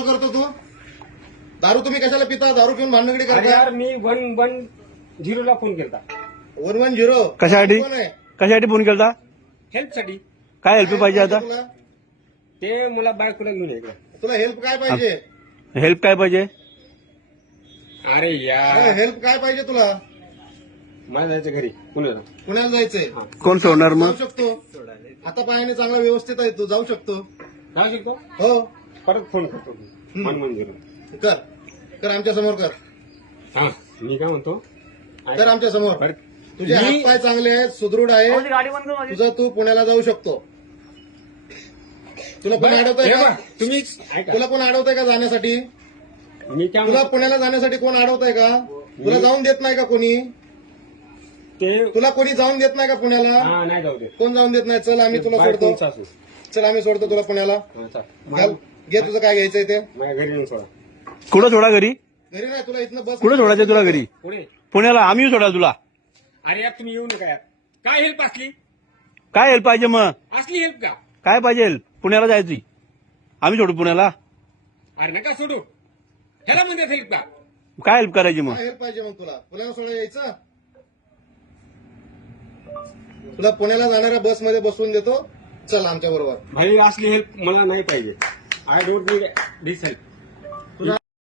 Call करतो तू? दारू तुम्ही कशाला पिता? दारू पिऊन भांडणगडी अरे करता? यार मी 110 ला फोन केला 110 कशासाठी? कोण आहे? कशासाठी फोन केलता? हेल्प साठी. काय हेल्प पाहिजे आता? तुला? ते मला बायकोला घेऊन इकडे. तुला हेल्प काय पाहिजे? हेल्प काय पाहिजे? अरे यार हेल्प काय पाहिजे तुला? मला जायचं घरी पुण्याला. पुण्याला जायचंय? कोण सोडणार जाऊ मग? शकतो. हातापायाने चांगला व्यवस्थित आहे तू, जाऊ शकतो. जाऊ शकतो. हो परत फोन करतो. 110. कर कर आमच्या समोर कर. हा मी काय म्हणतो कर आमच्या समोर. बरं, तुझे मी- हातपाय चांगले आहेत, सुदृढ आहे, तुझं तू पुण्याला जाऊ शकतो. तुला कोण अडवतंय हे का? बघ, तुम्ही ऐका. तुला कोण अडवतंय का जाण्यासाठी? मी काय तुला म्हणतो पुण्याला जाण्यासाठी कोण अडवतंय का? तुला जाऊन देत नाही का कोणी? ते तुला कोणी जाऊन देत नाही का पुण्याला? हा नाही जाऊ दे. कोण जाऊन देत नाही? चल आम्ही तुला सोडतो. बायकोचं असू. चल आम्ही सोडतो तुला पुण्याला. हा, चाल. घाल. घे तुझं काय घ्यायचंय ते. माझ्या घरी येऊन सोडा. कुठं सोडा घरी? घरी नाही, तुला इथनं बस. कुठं सोडायचं तुला घरी? पुढे. पुण्याला आम्ही सोडाल तुला. अरे यार तुम्ही येऊ नका यार. काय हेल्प असली? काय हेल्प पाहिजे मग? असली हेल्प का? काय पाहिजे हेल्प? पुण्याला जायची. आम्ही सोडू पुण्याला. अरे नका सोडू. ह्याला म्हणतात हेल्प का? काय हेल्प करायची मग? काय हेल्प पाहिजे मग तुला? पुण्याला सोडायला यायचं? तुला पुण्याला जाणाऱ्या बसमध्ये बसवून देतो. चल आमच्या बरोबर. भाई असली हेल्प मला नाही पाहिजे. I don't need this help.